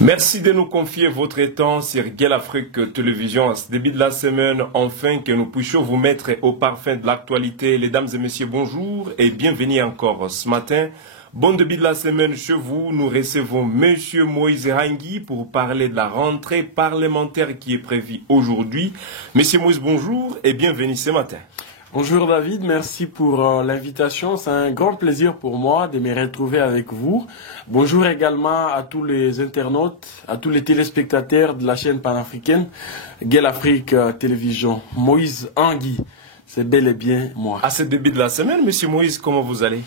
Merci de nous confier votre temps sur Gueule Afrique Télévision à ce début de la semaine, enfin que nous puissions vous mettre au parfum de l'actualité. Mesdames et messieurs, bonjour et bienvenue encore ce matin. Bon début de la semaine chez vous, nous recevons Monsieur Moïse Rangui pour parler de la rentrée parlementaire qui est prévue aujourd'hui. Monsieur Moïse, bonjour et bienvenue ce matin. Bonjour David, merci pour l'invitation. C'est un grand plaisir pour moi de me retrouver avec vous. Bonjour également à tous les internautes, à tous les téléspectateurs de la chaîne panafricaine Gueule Afrique Télévision. Moïse Rangui, c'est bel et bien moi. À ce début de la semaine, Monsieur Moïse, comment vous allez?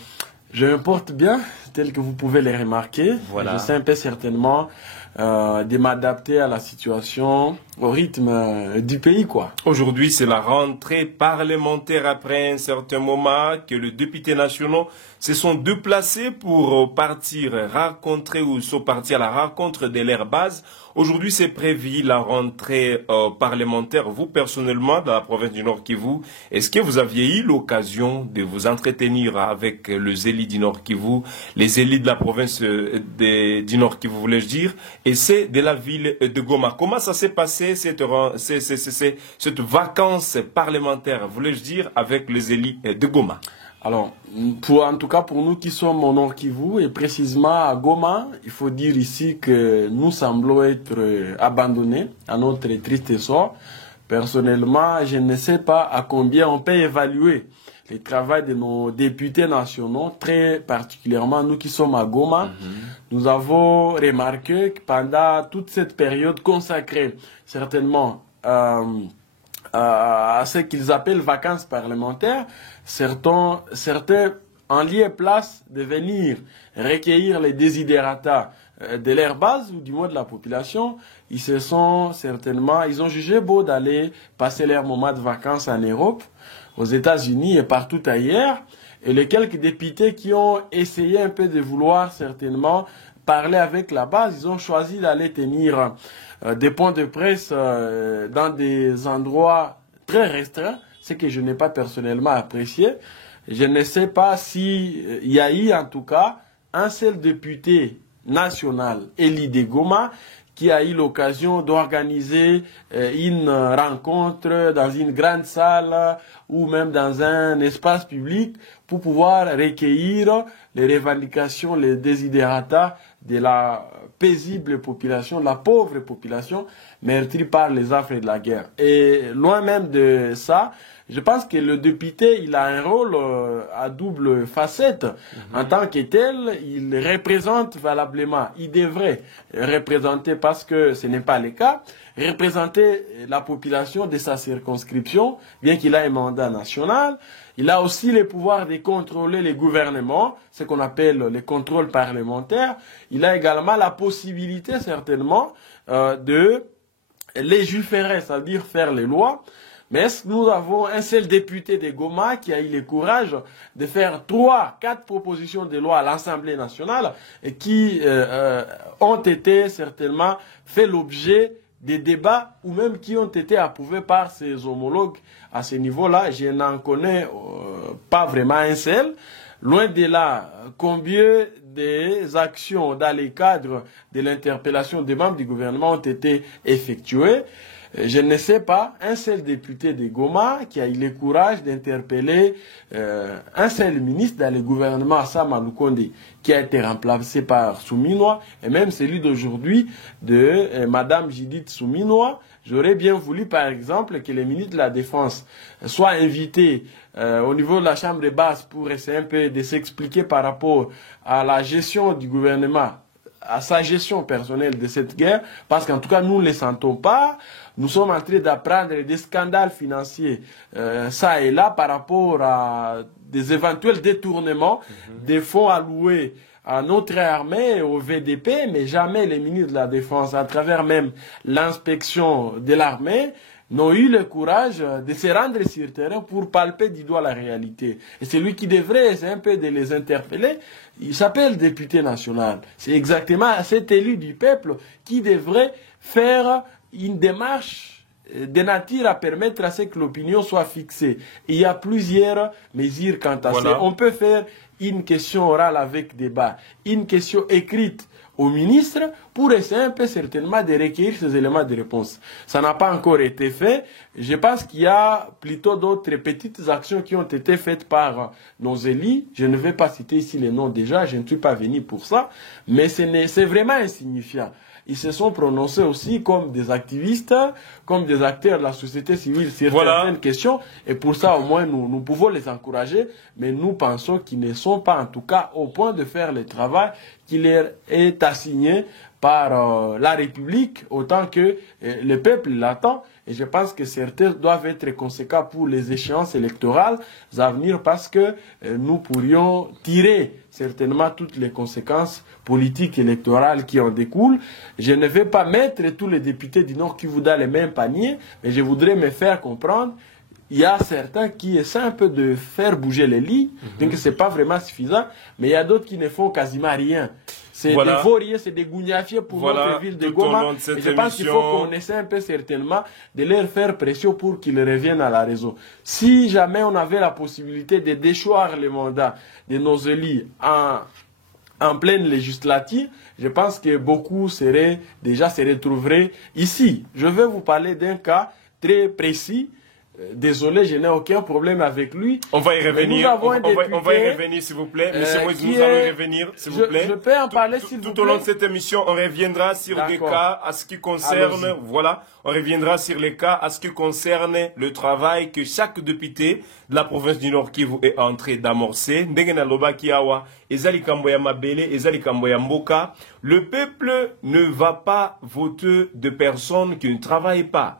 Je me porte bien, tel que vous pouvez le remarquer. Voilà. Je sais un peu certainement de m'adapter à la situation, au rythme du pays, quoi. Aujourd'hui, c'est la rentrée parlementaire après un certain moment que les députés nationaux se sont déplacés pour partir rencontrer ou sont partis à la rencontre de leur base. Aujourd'hui, c'est prévu la rentrée parlementaire. Vous, personnellement, dans la province du Nord Kivu, est-ce que vous aviez eu l'occasion de vous entretenir avec les élus du Nord Kivu, les élus de la province du Nord Kivu, voulais-je dire, et c'est de la ville de Goma? Comment ça s'est passé cette vacance parlementaire, voulais-je dire, avec les élus de Goma? Alors, en tout cas pour nous qui sommes au Nord Kivu et précisément à Goma, il faut dire ici que nous semblons être abandonnés à notre triste sort. Personnellement, je ne sais pas à combien on peut évaluer le travail de nos députés nationaux, très particulièrement nous qui sommes à Goma. Nous avons remarqué que pendant toute cette période consacrée certainement à ce qu'ils appellent vacances parlementaires, certains en lieu et place de venir recueillir les désidérata de leur base ou du moins de la population, ils ont jugé beau d'aller passer leur moment de vacances en Europe, aux États-Unis et partout ailleurs. Et les quelques députés qui ont essayé un peu de vouloir certainement parler avec la base, ils ont choisi d'aller tenir des points de presse dans des endroits très restreints, ce que je n'ai pas personnellement apprécié. Je ne sais pas s'il y a eu en tout cas un seul député national élu de Goma qui a eu l'occasion d'organiser une rencontre dans une grande salle ou même dans un espace public pour pouvoir recueillir les revendications, les désidérata de la paisible population, la pauvre population meurtrie par les affres de la guerre. Et loin même de ça, je pense que le député, il a un rôle à double facette. En tant que tel, il représente valablement, il devrait représenter, parce que ce n'est pas le cas, représenter la population de sa circonscription, bien qu'il ait un mandat national. Il a aussi le pouvoir de contrôler les gouvernements, ce qu'on appelle les contrôles parlementaires. Il a également la possibilité, certainement, de légiférer, c'est-à-dire faire les lois. Mais est-ce que nous avons un seul député de Goma qui a eu le courage de faire 3-4 propositions de loi à l'Assemblée nationale et qui ont été certainement fait l'objet des débats ou même qui ont été approuvés par ses homologues à ce niveau-là? Je n'en connais pas vraiment un seul. Loin de là, combien des actions dans les cadres de l'interpellation des membres du gouvernement ont été effectuées? Je ne sais pas un seul député de Goma qui a eu le courage d'interpeller un seul ministre dans le gouvernement, Sama Lukonde, qui a été remplacé par Souminois, et même celui d'aujourd'hui de Madame Judith Souminois. J'aurais bien voulu, par exemple, que le ministre de la Défense soit invité au niveau de la Chambre de basse pour essayer un peu de s'expliquer par rapport à la gestion du gouvernement, à sa gestion personnelle de cette guerre, parce qu'en tout cas, nous ne les sentons pas. Nous sommes en train d'apprendre des scandales financiers, ça et là, par rapport à des éventuels détournements des fonds alloués à notre armée, au VDP, mais jamais les ministres de la Défense, à travers même l'inspection de l'armée, n'ont eu le courage de se rendre sur le terrain pour palper du doigt la réalité. Et celui qui devrait essayer un peu de les interpeller, il s'appelle député national. C'est exactement cet élu du peuple qui devrait faire une démarche de nature à permettre à ce que l'opinion soit fixée. Et il y a plusieurs mesures quant à ça. On peut faire une question orale avec débat, une question écrite au ministre pour essayer un peu certainement de recueillir ces éléments de réponse. Ça n'a pas encore été fait. Je pense qu'il y a plutôt d'autres petites actions qui ont été faites par nos élus. Je ne vais pas citer ici les noms déjà, je ne suis pas venu pour ça, mais c'est vraiment insignifiant. Ils se sont prononcés aussi comme des activistes, comme des acteurs de la société civile sur certaines questions. Et pour ça, au moins, nous pouvons les encourager. Mais nous pensons qu'ils ne sont pas, en tout cas, au point de faire le travail qui leur est assigné par la République, autant que le peuple l'attend. Et je pense que certains doivent être conséquents pour les échéances électorales à venir parce que nous pourrions tirer certainement toutes les conséquences politiques et électorales qui en découlent. Je ne vais pas mettre tous les députés du Nord Kivu dans les mêmes paniers, mais je voudrais me faire comprendre. Il y a certains qui essaient un peu de faire bouger les lits, donc ce n'est pas vraiment suffisant, mais il y a d'autres qui ne font quasiment rien. C'est des vauriers, c'est des gougnafiers pour notre ville de Goma. Et je pense qu'il faut qu'on essaie un peu certainement de leur faire pression pour qu'ils reviennent à la raison. Si jamais on avait la possibilité de déchoir les mandats de nos élus en pleine législature, je pense que beaucoup déjà se retrouveraient ici. Je vais vous parler d'un cas très précis. Désolé, je n'ai aucun problème avec lui. On va y revenir. On va y revenir, s'il vous plaît. Monsieur Moïse, nous allons y revenir, s'il vous plaît. Je peux en parler, s'il vous plaît. Tout au long de cette émission, on reviendra sur des cas à ce qui concerne, on reviendra sur les cas à ce qui concerne le travail que chaque député de la province du Nord Kivu est en train d'amorcer. Le peuple ne va pas voter de personnes qui ne travaillent pas.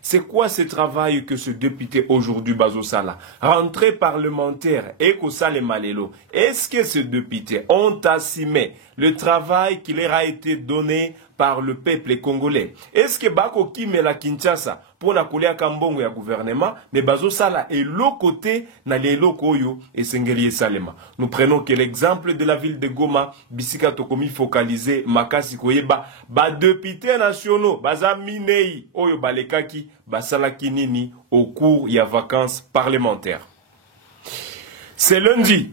C'est quoi ce travail que ce député aujourd'hui Bazosala? Rentrée parlementaire, est-ce que ce député ont assumé le travail qui leur a été donné par le peuple congolais? Est-ce que Bako Kimela Kinshasa pour la kolia kambongo ya gouvernement, mais Bazosala est l'autre côté na lelo koyo et Sengeli Salema. Nous prenons que l'exemple de la ville de Goma, Bisika Tokomi focalisé, Makasi Koyeba, ba députés nationaux, bazaminei, oyo balekaki, basalaki nini au cours ya vacances parlementaires. C'est lundi.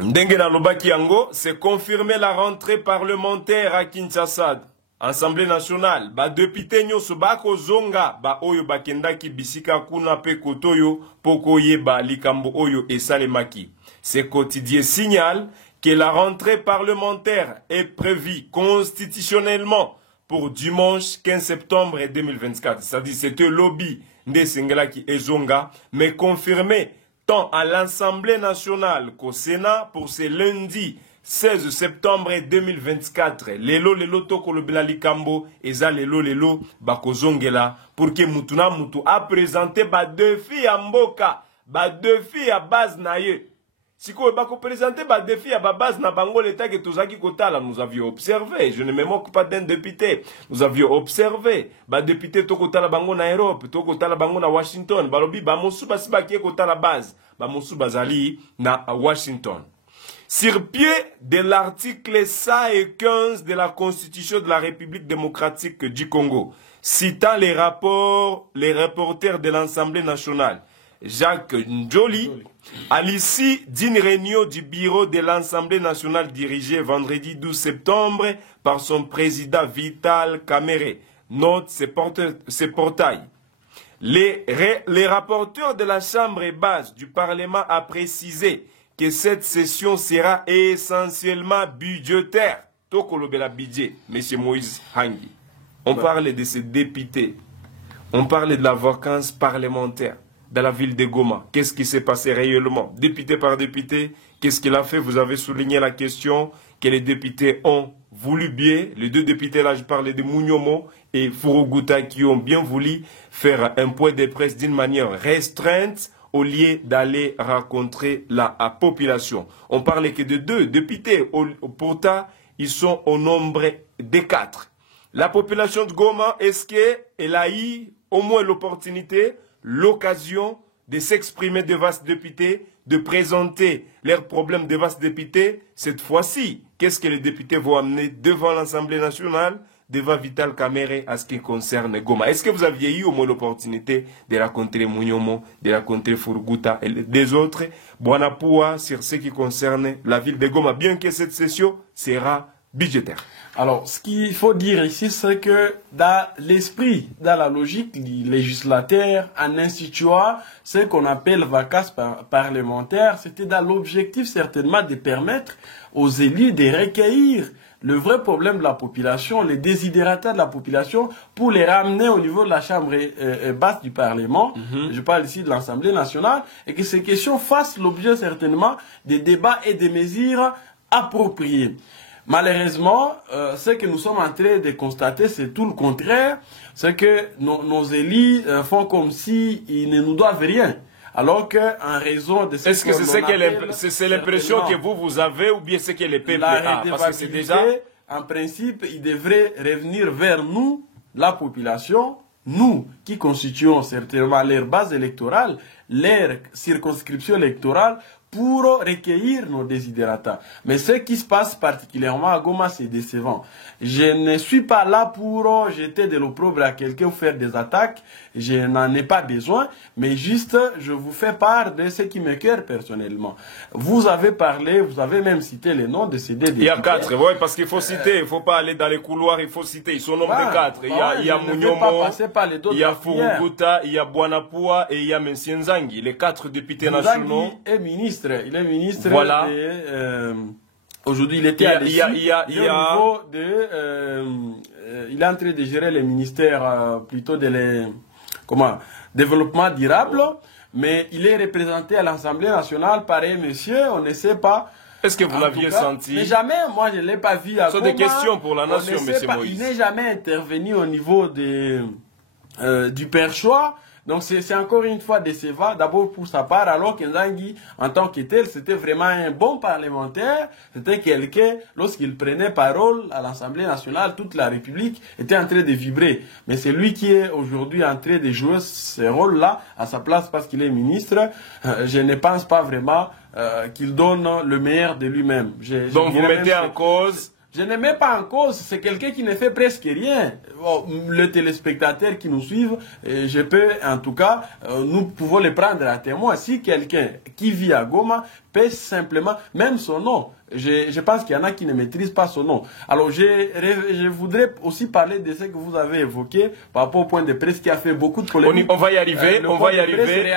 Ndenge na Lobaki Yango, c'est confirmé la rentrée parlementaire à Kinshasa. Assemblée nationale, ba député nyoso bako zonga, ba oyo bakendaki bisika kuna pe kotoyo, poko yeba likambo oyo esalemaki. Ce quotidien signale que la rentrée parlementaire est prévue constitutionnellement pour dimanche 15 septembre 2024. C'est-à-dire c'était lobby de Sengelaki et Zonga, mais confirmé tant à l'Assemblée nationale qu'au Sénat pour ce lundi 16 septembre 2024. Lelo toko le belali kambo eza lelo bakozongela pour que mutuna mutu a présenté ba défi à mboka, ba défi à base na ye. Siko bako présenter ba défi à base na bango l'état que tozaki kotala nous avions observé. Je ne me moque pas d'un député. Nous avions observé ba député toko tala bango na Europe, toko tala bango na Washington, balobi ba mosu basiba ki kotala base, ba mosu bazali na Washington. Sur pied de l'article 115 de la Constitution de la République démocratique du Congo, citant les reporters de l'Assemblée nationale, Jacques Njoli, à l'issue d'une réunion du bureau de l'Assemblée nationale dirigée vendredi 12 septembre par son président Vital Kamerhe, note ce portail. Les rapporteurs de la Chambre basse du Parlement a précisé que cette session sera essentiellement budgétaire. Tokolobela budget, M. Moïse Hangi. On parle de ces députés. On parle de la vacance parlementaire dans la ville de Goma. Qu'est-ce qui s'est passé réellement? Député par député, qu'est-ce qu'il a fait? Vous avez souligné la question que les députés ont voulu bien. Les deux députés, là, je parlais de Mounyomo et Furuguta, qui ont bien voulu faire un point de presse d'une manière restreinte, au lieu d'aller rencontrer la population. On parlait que de deux députés. Pourtant, ils sont au nombre de 4. La population de Goma, est-ce qu'elle a eu au moins l'opportunité, l'occasion de s'exprimer devant ces députés, de présenter leurs problèmes devant ces députés? Cette fois-ci, qu'est-ce que les députés vont amener devant l'Assemblée nationale? devant Vital Kamerhe à ce qui concerne Goma. Est-ce que vous aviez eu au moins l'opportunité de rencontrer Munyomo, de rencontrer Furguta et des autres, Bwanapoua, sur ce qui concerne la ville de Goma, bien que cette session sera budgétaire? Alors, ce qu'il faut dire ici, c'est que dans l'esprit, dans la logique législative, en instituant ce qu'on appelle vacances parlementaires, c'était dans l'objectif certainement de permettre aux élus de recueillir le vrai problème de la population, les désidératas de la population, pour les ramener au niveau de la chambre basse du Parlement. Je parle ici de l'Assemblée nationale, et que ces questions fassent l'objet certainement des débats et des mesures appropriées. Malheureusement, ce que nous sommes en train de constater, c'est tout le contraire. C'est que nos élus font comme si ils ne nous doivent rien. Alors qu'en raison de ce est-ce que c'est l'impression que vous avez ou bien c'est que les peuples a? Parce que c'est déjà... En principe, ils devraient revenir vers nous, la population, nous qui constituons certainement leur base électorale, leur circonscription électorale, pour recueillir nos désidératas. Mais ce qui se passe particulièrement à Goma, c'est décevant. Je ne suis pas là pour jeter de l'opprobre à quelqu'un ou faire des attaques. Je n'en ai pas besoin, mais juste, je vous fais part de ce qui me cœur personnellement. Vous avez parlé, vous avez même cité les noms de ces deux députés. Il y a 4, oui, parce qu'il faut citer, il ne faut pas aller dans les couloirs, il faut citer. Ils sont nombreux 4. Il y a Munyomo, il y a Furguta, il y a Bwanapoua et il y a Nzangi, les 4 députés nationaux. Est ministre. Il est ministre. Voilà. Aujourd'hui, il était à il est en train de gérer les ministères plutôt de développement durable, mais il est représenté à l'Assemblée nationale par un monsieur, on ne sait pas. Est-ce que vous l'aviez senti? Mais jamais, moi je ne l'ai pas vu à Goma. Ce sont des questions pour la nation, monsieur Moïse. Il n'est jamais intervenu au niveau du perchoir. Donc c'est encore une fois décevant, d'abord pour sa part, alors que Nzangi, en tant que tel, c'était vraiment un bon parlementaire, c'était quelqu'un, lorsqu'il prenait parole à l'Assemblée nationale, toute la République était en train de vibrer. Mais c'est lui qui est aujourd'hui en train de jouer ce rôle-là, à sa place parce qu'il est ministre. Je ne pense pas vraiment qu'il donne le meilleur de lui-même. Donc vous mettez en cause... Je ne mets pas en cause, c'est quelqu'un qui ne fait presque rien. Bon, le téléspectateur qui nous suit, je peux, en tout cas, nous pouvons le prendre à témoin. Si quelqu'un qui vit à Goma peut simplement, même son nom, je pense qu'il y en a qui ne maîtrisent pas son nom. Alors, je voudrais aussi parler de ce que vous avez évoqué par rapport au point de presse qui a fait beaucoup de polémiques. On va y arriver, on va y arriver.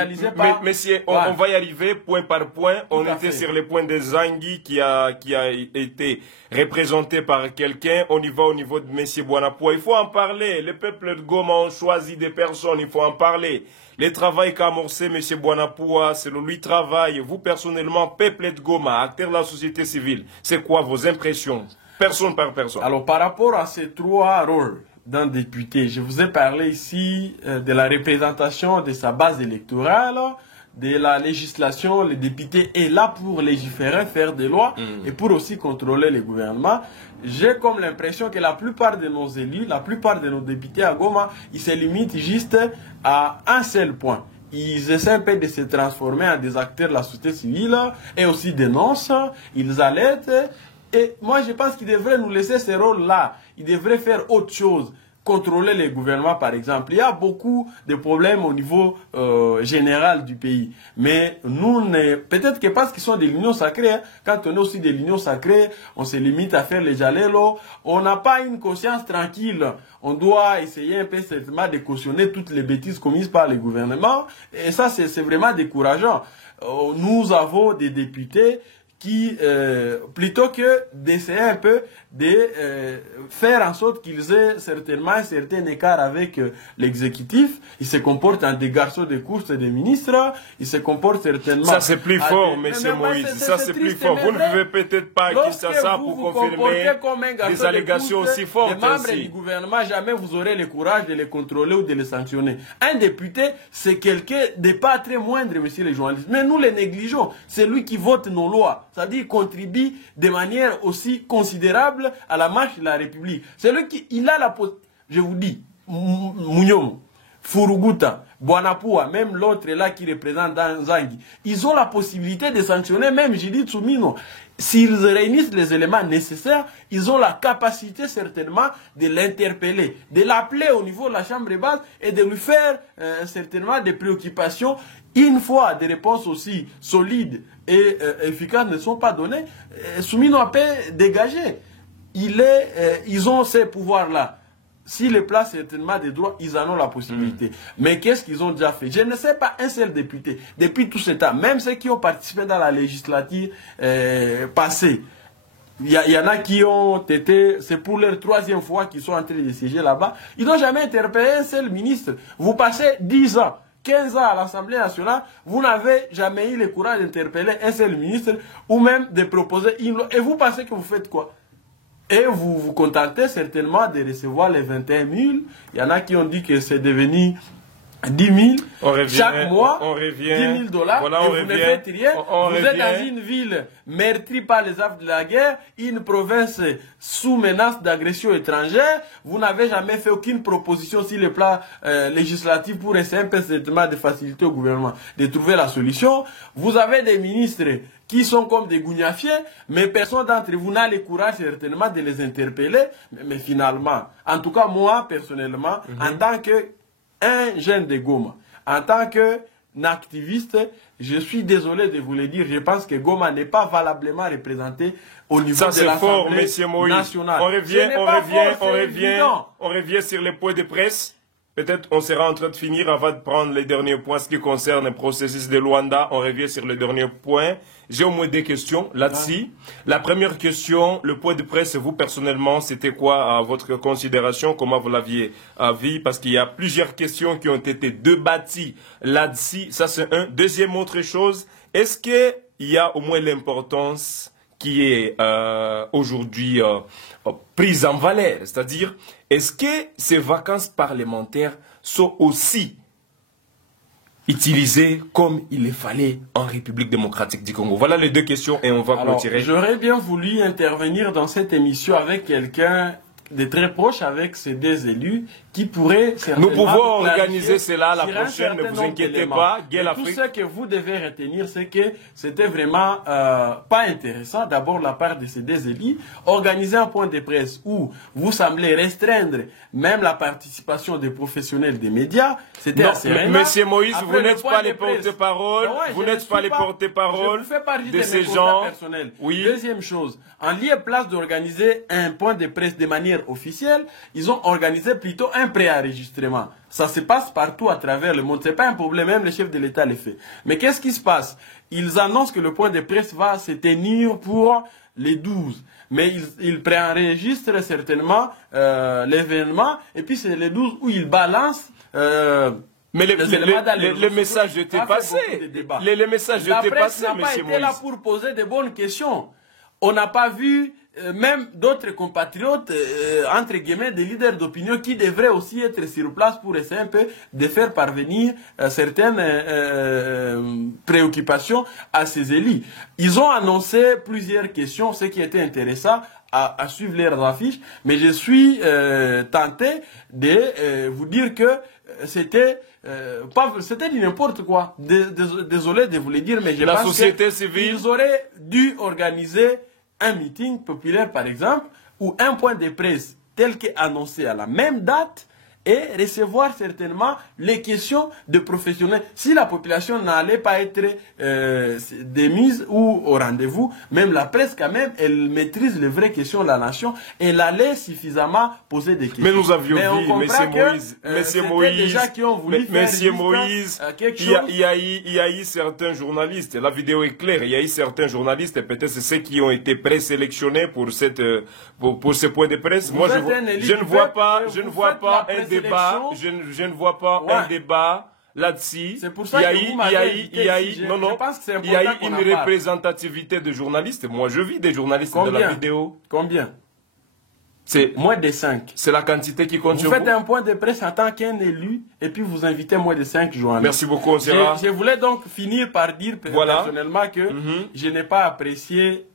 Messieurs, on va y arriver point par point. On était sur le point de Nzangi qui a été représenté par quelqu'un. On y va au niveau de M. Bwanapoua. Il faut en parler. Le peuple de Goma ont choisi des personnes. Il faut en parler. Le travail qu'a amorcé M. Bwanapoua, c'est le lui travail. Vous, personnellement, peuple de Goma, acteur de la société civile, c'est quoi vos impressions, personne par personne? Alors, par rapport à ces 3 rôles d'un député, je vous ai parlé ici de la représentation de sa base électorale, de la législation. Le député est là pour légiférer, faire des lois et pour aussi contrôler les gouvernements. J'ai comme l'impression que la plupart de nos élus, la plupart de nos députés à Goma, ils se limitent juste à un seul point. Ils essaient un peu de se transformer en des acteurs de la société civile et aussi dénoncent, ils alertent. Et moi, je pense qu'ils devraient nous laisser ce rôle-là. Ils devraient faire autre chose. Contrôler les gouvernements, par exemple. Il y a beaucoup de problèmes au niveau général du pays. Mais nous, peut-être que parce qu'ils sont des l'union sacrée, hein, quand on est aussi des l'union sacrée, on se limite à faire les jalélos. On n'a pas une conscience tranquille. On doit essayer un peu certainement de cautionner toutes les bêtises commises par les gouvernements. Et ça, c'est vraiment décourageant. Nous avons des députés qui, plutôt que d'essayer un peu de faire en sorte qu'ils aient certainement un certain écart avec l'exécutif, ils se comportent en des garçons de course des ministres, ils se comportent certainement... Ça c'est plus fort, monsieur Moïse, ça c'est plus fort. Vous ne pouvez peut-être pas acquitter ça pour confirmer des allégations aussi fortes. Les membres du gouvernement, jamais vous aurez le courage de les contrôler ou de les sanctionner. Un député, c'est quelqu'un de pas très moindre, monsieur les journalistes. Mais nous les négligeons. C'est lui qui vote nos lois. C'est-à-dire contribue de manière aussi considérable à la marche de la République. C'est lui qui il a la possibilité. Je vous dis, Munyomo, Furuguta, Buanapua, même l'autre là qui représente Nzangi, ils ont la possibilité de sanctionner même Judith Soumino. S'ils réunissent les éléments nécessaires, ils ont la capacité certainement de l'interpeller, de l'appeler au niveau de la chambre de base et de lui faire certainement des préoccupations. Une fois des réponses aussi solides et efficaces ne sont pas données, Soumino peut dégager. Ils ont ces pouvoirs-là. S'ils les placent certainement des droits, ils en ont la possibilité. Mais qu'est-ce qu'ils ont déjà fait? Je ne sais pas un seul député, depuis tout ce temps, même ceux qui ont participé dans la législature passée, il y en a qui ont été, c'est pour leur 3e fois qu'ils sont en train de siéger là-bas, ils n'ont jamais interpellé un seul ministre. Vous passez 10 ans, 15 ans à l'Assemblée nationale, vous n'avez jamais eu le courage d'interpeller un seul ministre ou même de proposer une loi. Et vous pensez que vous faites quoi? Et vous vous contentez certainement de recevoir les 21 000. Il y en a qui ont dit que c'est devenu 10 000 chaque mois, 10 000 dollars, voilà, et vous ne faites rien. Vous êtes dans une ville meurtrie par les affres de la guerre, une province sous menace d'agression étrangère. Vous n'avez jamais fait aucune proposition sur le plan législatif pour essayer un peu certainement de faciliter au gouvernement de trouver la solution. Vous avez des ministres qui sont comme des gougnafiers, mais personne d'entre vous n'a le courage certainement de les interpeller. Mais finalement, en tout cas moi personnellement, en tant qu'un jeune de Goma, en tant qu'activiste, je suis désolé de vous le dire, je pense que Goma n'est pas valablement représenté au niveau de l'Assemblée nationale. On revient sur les points de presse. Peut-être on sera en train de finir avant de prendre les derniers points, ce qui concerne le processus de Luanda. On revient sur le dernier point. J'ai au moins 2 questions là-dessus. La première question, le point de presse, vous personnellement, c'était quoi à votre considération? Comment vous l'aviez vu? Parce qu'il y a plusieurs questions qui ont été débattues là-dessus. Ça, c'est un. Deuxième autre chose, est-ce qu'il y a au moins l'importance qui est aujourd'hui prise en valeur? C'est-à-dire, est-ce que ces vacances parlementaires sont aussi utilisées comme il le fallait en République démocratique du Congo? Voilà les 2 questions et on va clôturer. J'aurais bien voulu intervenir dans cette émission avec quelqu'un de très proche, avec ces 2 élus qui pourraient nous pouvons organiser cela la prochaine, ne vous inquiétez pas. Tout ce que vous devez retenir, c'est que c'était vraiment pas intéressant, d'abord la part de ces 2 élus, organiser un point de presse où vous semblez restreindre même la participation des professionnels des médias. C'était assez rare. Monsieur Moïse, vous n'êtes pas les porte-parole, vous n'êtes pas les porte-parole de ces gens. Oui. Deuxième chose, en lieu et place d'organiser un point de presse de manière officielle, ils ont organisé plutôt un préenregistrement. Ça se passe partout à travers le monde. Ce n'est pas un problème, même le chef de l'État le fait. Mais qu'est-ce qui se passe? Ils annoncent que le point de presse va se tenir pour les 12. Mais ils préenregistrent certainement l'événement. Et puis c'est les 12 où ils balancent... mais le message était passé. Le message était passé, M. Moïse. La presse n'a pas été là pour poser de bonnes questions. On n'a pas vu... même d'autres compatriotes, entre guillemets, des leaders d'opinion qui devraient aussi être sur place pour essayer un peu de faire parvenir certaines préoccupations à ces élus. Ils ont annoncé plusieurs questions, ce qui était intéressant à suivre leurs affiches, mais je suis tenté de vous dire que c'était du n'importe quoi. Désolé de vous le dire, mais je pense que société civile, ils auraient dû organiser un meeting populaire, par exemple, ou un point de presse tel qu'annoncé à la même date et recevoir certainement les questions de professionnels. Si la population n'allait pas être démise ou au rendez-vous, même la presse quand même, elle maîtrise les vraies questions de la nation, elle allait suffisamment poser des questions. Mais nous avions vu, Monsieur Moïse, il y a eu certains journalistes, la vidéo est claire, il y a eu certains journalistes, peut-être c'est ceux qui ont été présélectionnés pour ce point de presse. Moi, je ne vois pas un débat, je ne vois pas un débat là-dessus. C'est pour ça que il y a eu une représentativité de journalistes. Moi, je vis des journalistes de la vidéo. Combien? C'est moins de 5. C'est la quantité qui compte. Vous faites un point de presse en tant qu'un élu et puis vous invitez moins de 5 journalistes. Merci beaucoup, je voulais donc finir par dire personnellement que je n'ai pas apprécié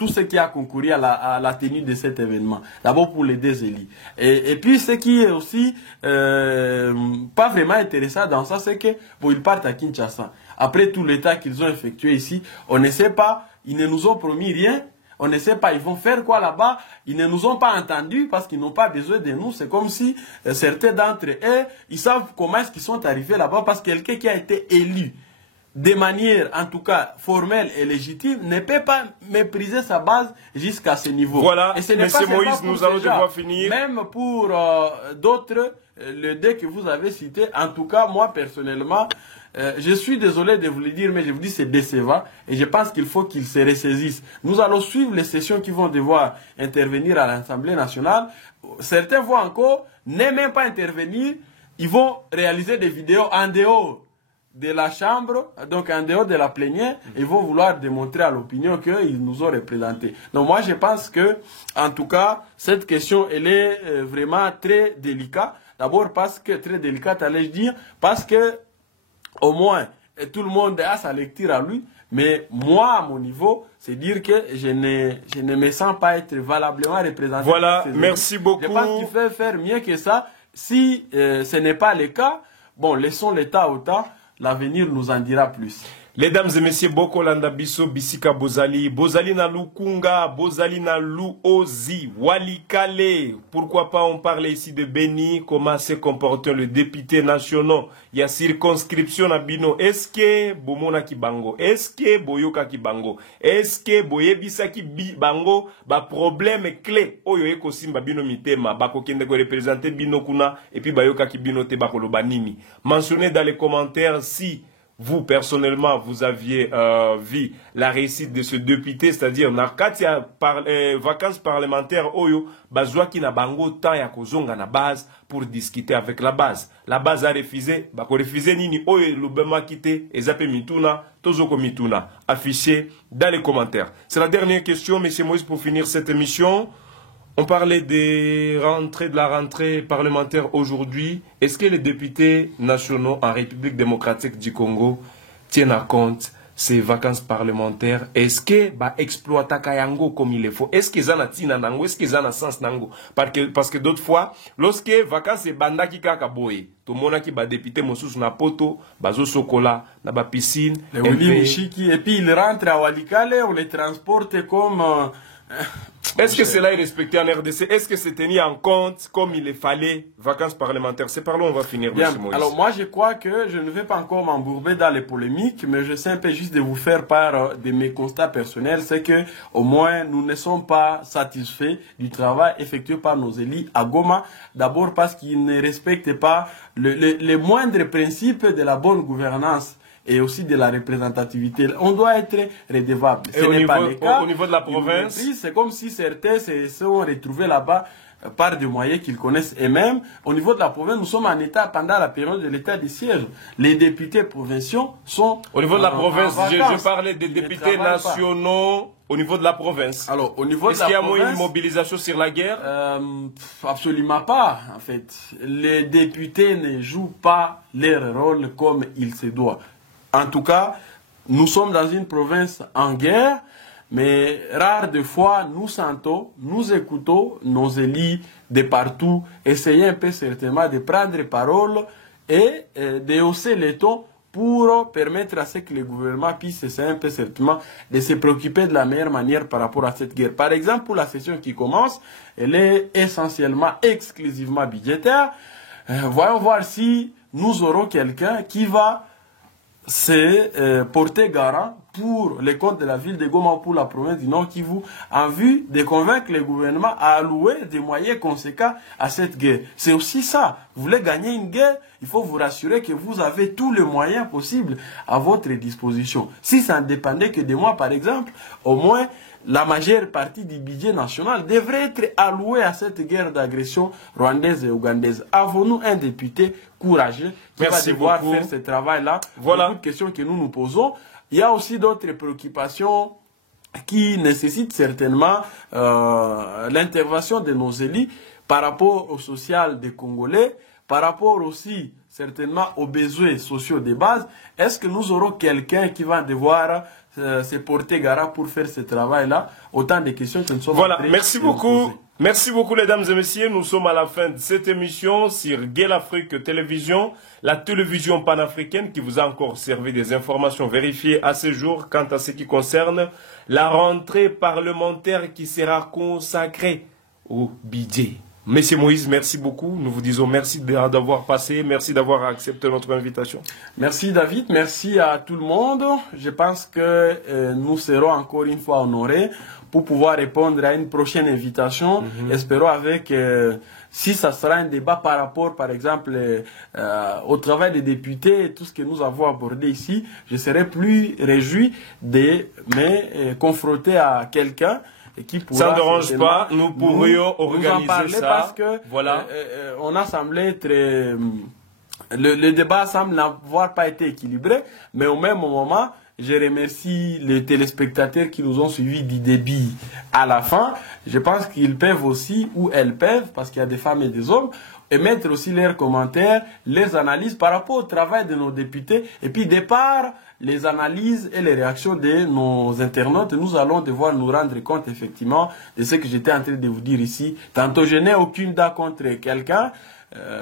tout ce qui a concouru à la tenue de cet événement. D'abord pour les deux élus. Et puis ce qui est aussi pas vraiment intéressant dans ça, c'est que bon, ils partent à Kinshasa. Après tout l'état qu'ils ont effectué ici, on ne sait pas, ils ne nous ont promis rien. On ne sait pas, ils vont faire quoi là-bas. Ils ne nous ont pas entendus parce qu'ils n'ont pas besoin de nous. C'est comme si certains d'entre eux, ils savent comment est-ce qu'ils sont arrivés là-bas parce que quelqu'un qui a été élu de manière, en tout cas, formelle et légitime, ne peut pas mépriser sa base jusqu'à ce niveau. Voilà, et ce M. Moïse, nous allons devoir finir. Même pour d'autres, les deux que vous avez cités, en tout cas, moi, personnellement, je suis désolé de vous le dire, mais je vous dis c'est décevant et je pense qu'il faut qu'ils se ressaisissent. Nous allons suivre les sessions qui vont devoir intervenir à l'Assemblée nationale. Certains vont encore ne même pas intervenir, ils vont réaliser des vidéos en dehors de la chambre, donc en dehors de la plénière, ils vont vouloir démontrer à l'opinion qu'ils nous ont représentés. Donc moi je pense que, en tout cas, cette question, elle est vraiment très délicate. D'abord parce que, très délicate allais-je dire, parce que, au moins, tout le monde a sa lecture à lui, mais moi, à mon niveau, c'est dire que je ne me sens pas être valablement représenté. Voilà, merci beaucoup. Je pense qu'il faut faire mieux que ça. Si ce n'est pas le cas, bon, laissons l'État au temps. L'avenir nous en dira plus. Mesdames et messieurs, Bokolanda Biso, Bisika Bozali, Bozali na Lukunga, Bozali na Luozi, Walikale. Pourquoi pas on parle ici de Beni, comment se comporte le député national. Il y a circonscription à Bino. Est-ce que Bomona ki bango? Est-ce que Boyoka ki bango? Est-ce que Boyebisa ki bango? Ba problème clé. Oyo eko simba Bino mitema. Bako kende ko représenter Bino kuna. Et puis Bayoka ki Bino te bako lobanini. Mentionnez dans les commentaires si vous, personnellement, vous aviez vu la réussite de ce député, c'est-à-dire, na katia vacances parlementaires, oyo, bazwa ki na bango temps ya kozonga na base pour discuter avec la base. La base a refusé, bako refusé nini, oyo, lubema kite, ezape mituna, tozoko mituna. Affiché dans les commentaires. C'est la dernière question, M. Moïse, pour finir cette émission. On parlait de la rentrée parlementaire aujourd'hui. Est-ce que les députés nationaux en République démocratique du Congo tiennent à compte ces vacances parlementaires? Est-ce que exploiter Kayango comme il le faut? Est-ce qu'ils en a tina nango? Est-ce qu'ils en a sens nango? Parce que d'autres fois, lorsque vacances c'est banda ki kaka boye, tout le monde qui va député moussous na poto, bazo sokola, na ba piscine, et puis ils rentrent à Walikale, on les transporte comme est-ce que cela est respecté en RDC? Est-ce que c'est tenu en compte comme il fallait, vacances parlementaires? C'est par là on va finir, bien, M. Moïse. Alors moi je crois que je ne vais pas encore m'embourber dans les polémiques, mais je sais un peu juste de vous faire part de mes constats personnels, c'est que au moins nous ne sommes pas satisfaits du travail effectué par nos élus à Goma, d'abord parce qu'ils ne respectent pas les moindres principes de la bonne gouvernance et aussi de la représentativité. On doit être redevable. Ce n'est pas le cas. Au niveau de la province, c'est comme si certains se sont retrouvés là-bas par des moyens qu'ils connaissent. Et même, au niveau de la province, nous sommes en état pendant la période de l'état de siège. Les députés provinciaux sont... Au niveau de la province, je parlais des députés nationaux au niveau de la province. Alors, au niveau de la province... Est-ce qu'il y a moins une mobilisation sur la guerre? Absolument pas, en fait. Les députés ne jouent pas leur rôle comme il se doit. En tout cas, nous sommes dans une province en guerre, mais rare de fois, nous sentons, nous écoutons nos élus de partout essayer un peu certainement de prendre parole et de hausser les tons pour permettre à ce que le gouvernement puisse essayer un peu certainement de se préoccuper de la meilleure manière par rapport à cette guerre. Par exemple, pour la session qui commence, elle est essentiellement, exclusivement budgétaire. Voyons voir si nous aurons quelqu'un qui va se porter garant pour les comptes de la ville de Goma, pour la province du Nord Kivu, en vue de convaincre le gouvernement à allouer des moyens conséquents à cette guerre. C'est aussi ça. Vous voulez gagner une guerre, il faut vous rassurer que vous avez tous les moyens possibles à votre disposition. Si ça ne dépendait que de moi, par exemple, au moins la majeure partie du budget national devrait être allouée à cette guerre d'agression rwandaise et ougandaise. Avons-nous un député courageux qui va devoir faire ce travail-là? Voilà. Beaucoup de questions que nous nous posons. Il y a aussi d'autres préoccupations qui nécessitent certainement l'intervention de nos élus par rapport au social des Congolais, par rapport aussi certainement aux besoins sociaux de base. Est-ce que nous aurons quelqu'un qui va devoir se porter garant pour faire ce travail-là. Autant de questions que nous sommes Voilà, merci beaucoup. Poser. Merci beaucoup, mesdames et messieurs. Nous sommes à la fin de cette émission sur Gay l'Afrique Télévision, la télévision panafricaine qui vous a encore servi des informations vérifiées à ce jour quant à ce qui concerne la rentrée parlementaire qui sera consacrée au budget. Monsieur Moïse, merci beaucoup. Nous vous disons merci d'avoir passé, merci d'avoir accepté notre invitation. Merci David, merci à tout le monde. Je pense que nous serons encore une fois honorés pour pouvoir répondre à une prochaine invitation. Espérons avec, si ça sera un débat par rapport, par exemple, au travail des députés et tout ce que nous avons abordé ici, je serai plus réjoui de me confronter à quelqu'un qui pourra... Ça ne dérange pas, nous pourrions organiser en parler ça. Parce que voilà. On a semblé être... le débat semble n'avoir pas été équilibré, mais au même moment... Je remercie les téléspectateurs qui nous ont suivis du début à la fin. Je pense qu'ils peuvent aussi, ou elles peuvent, parce qu'il y a des femmes et des hommes, émettre aussi leurs commentaires, leurs analyses par rapport au travail de nos députés. Et puis, de par les analyses et les réactions de nos internautes, nous allons devoir nous rendre compte, effectivement, de ce que j'étais en train de vous dire ici. Tantôt, je n'ai aucune dent contre quelqu'un.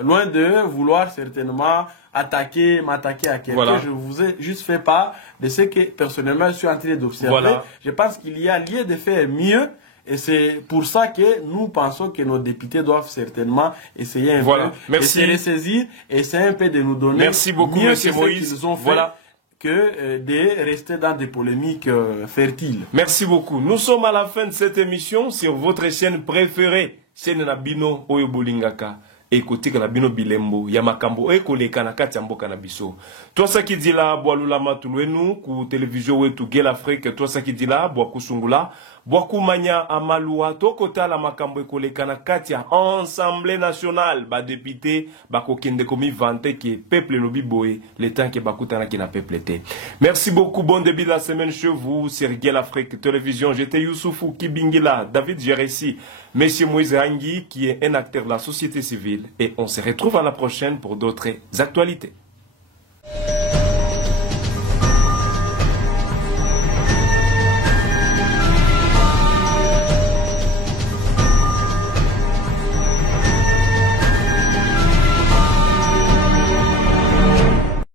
Loin de vouloir certainement m'attaquer à quelqu'un. Voilà. Je vous ai juste fait part de ce que personnellement je suis en train d'observer. Voilà. Je pense qu'il y a lieu de faire mieux et c'est pour ça que nous pensons que nos députés doivent certainement essayer un peu de se ressaisir et essayer un peu de nous donner merci beaucoup, mieux monsieur que Moïse. ce qu'ils ont fait. Voilà. Que de rester dans des polémiques fertiles. Merci beaucoup. Nous sommes à la fin de cette émission sur votre chaîne préférée, chaîne Nabino Oyobolingaka. Écoutez que la bino bilembo ya makambo ekoleka na kati ya mboka na biso. Toi ça qui dit là boalula matulwenu ku télévision wetu Gay l'Afrique, toi ça qui dit là boa kusungula boa kumanya amalua to kota la makambo ekoleka na kati ya Assemblée nationale ba député ba kokende komi vante que peuple lobi boé le temps que bakutana ki na peuple té. Merci beaucoup, bon début de la semaine chez vous sur Gay l'Afrique Télévision. J'étais Youssoufou Kibingila, David Jéressi, Monsieur Moïse Hangi qui est un acteur de la société civile. Et on se retrouve à la prochaine pour d'autres actualités.